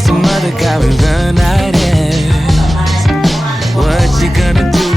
some other guy, we run right in. What you gonna do?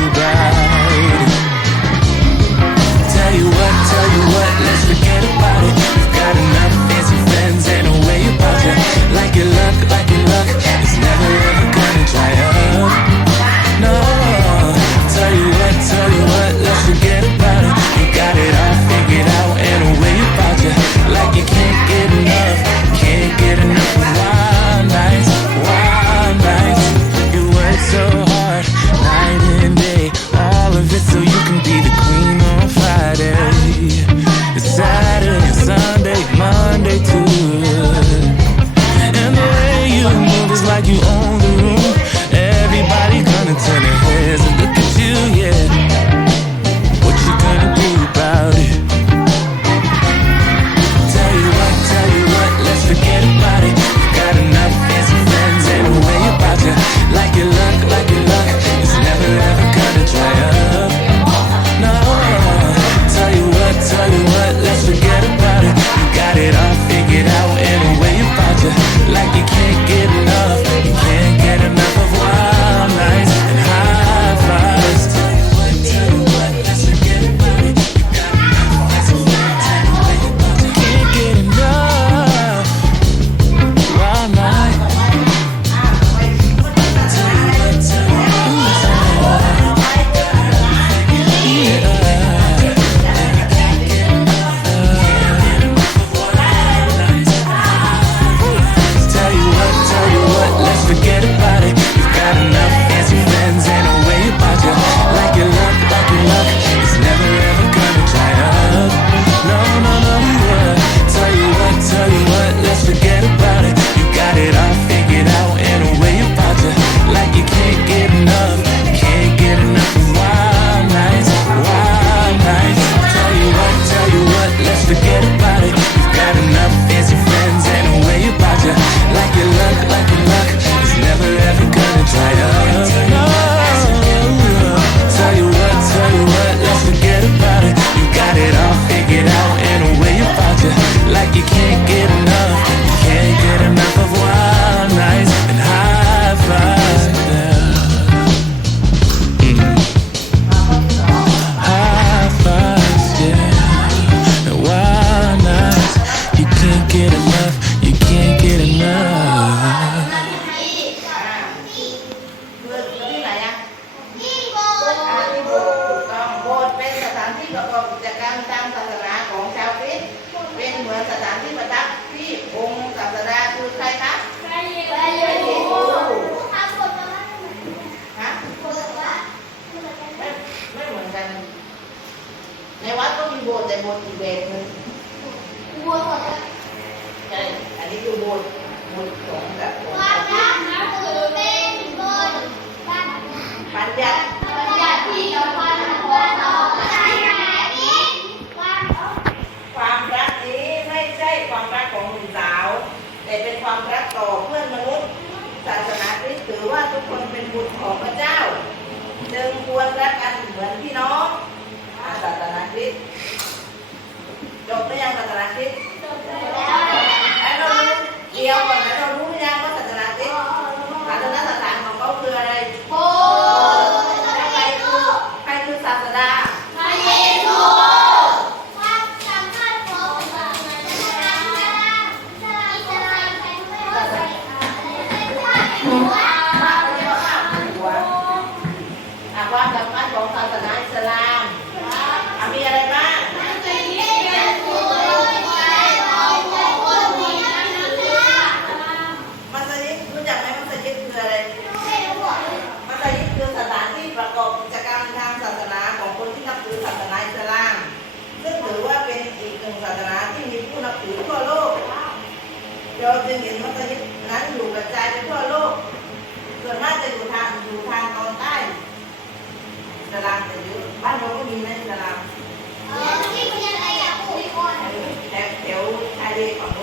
กอบกิจกรรมตามศาสนาของชาวคริสต์เป็นเหมือนสถานที่ประทับที่องค์ศาสดาคือใครคะพระเยซูฮะไม่ไม่เหมือนกัน ในวัดก็มีโบสถ์แต่โบสถ์อีกแบบหนึงใช่อันนี้คือโบสถ์โบสถ์ของแบบของปัญญา ความรักนี้ไม่ใช่ความรักของหนุ่มสาว แต่เป็น ความรักต่อเพื่อนมนุษย์ ศาสนาคริสต์ถือว่าทุกคนเป็นบุตรของพระเจ้า จึงควรรักกันเหมือนพี่น้องอ่าศาสนาคริสต์จบหรือยังศาสนาคริสต์ไอ้เรารู้เดียวก่อนนะเรา เราจึงเห็นมัสยิดนั้นอยู่กระจายไปทั่วโลก ส่วนมากจะอยู่ทางอยู่ทางตอนใต้อิสลามจะเยอะบ้านเราก็มีนะอิสลามแถวแถวชายเลนฝั่งนู้น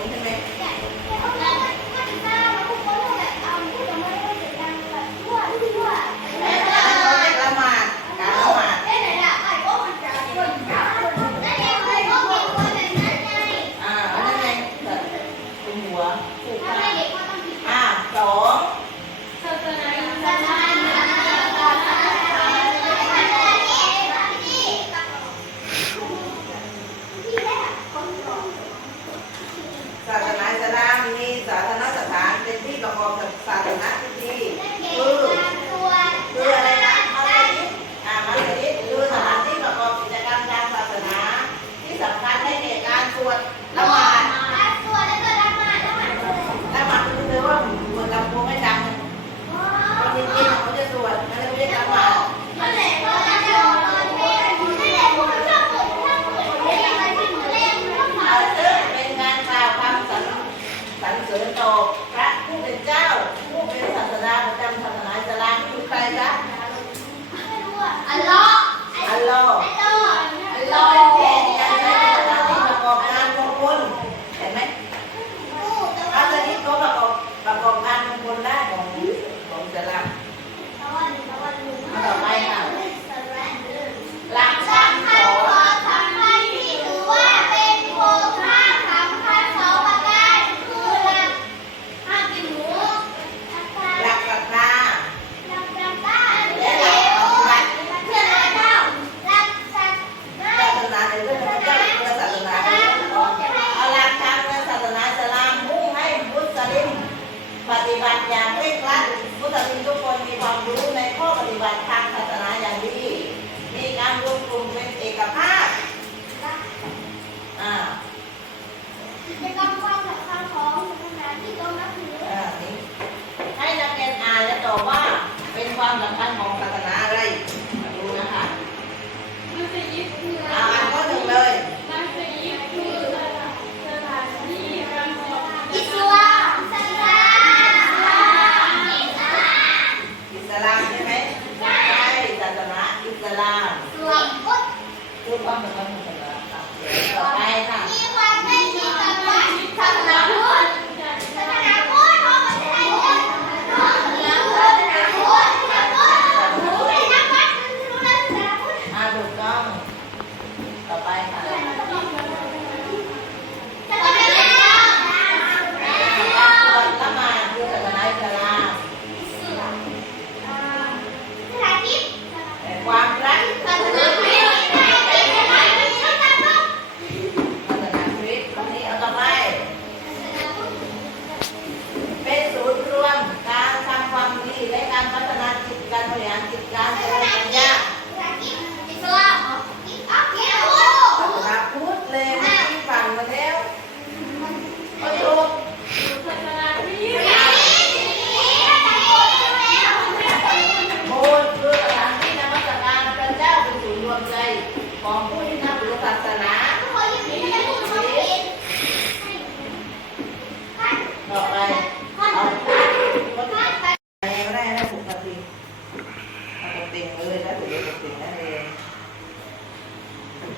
No.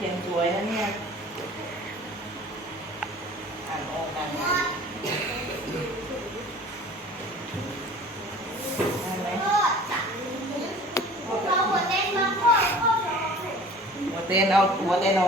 ขียนสวยนะเนี่ย อ่านออกกันหัวเต้นเอาหัวเต้นเอา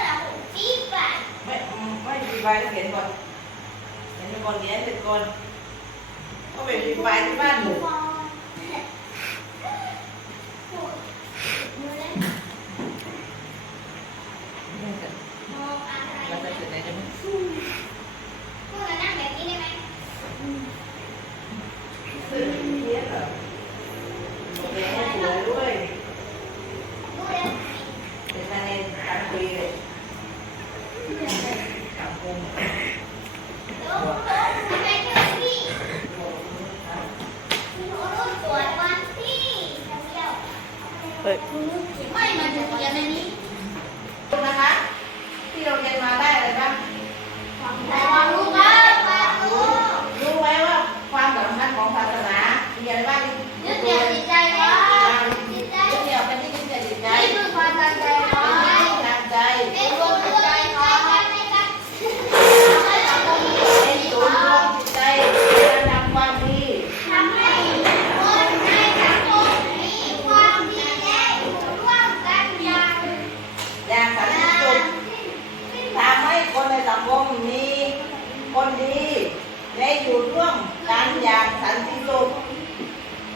พ์ไว้แล้วเขียนก่อนเขียนไปก่อนเนี้ยเสร็จก่อนก็ไปพิมพ์ไว้ที่บ้านหนู เฮ้ยไม่มาถึงเรียนในนี้นะคะ ที่เราเรียนมาได้อะไรบ้าง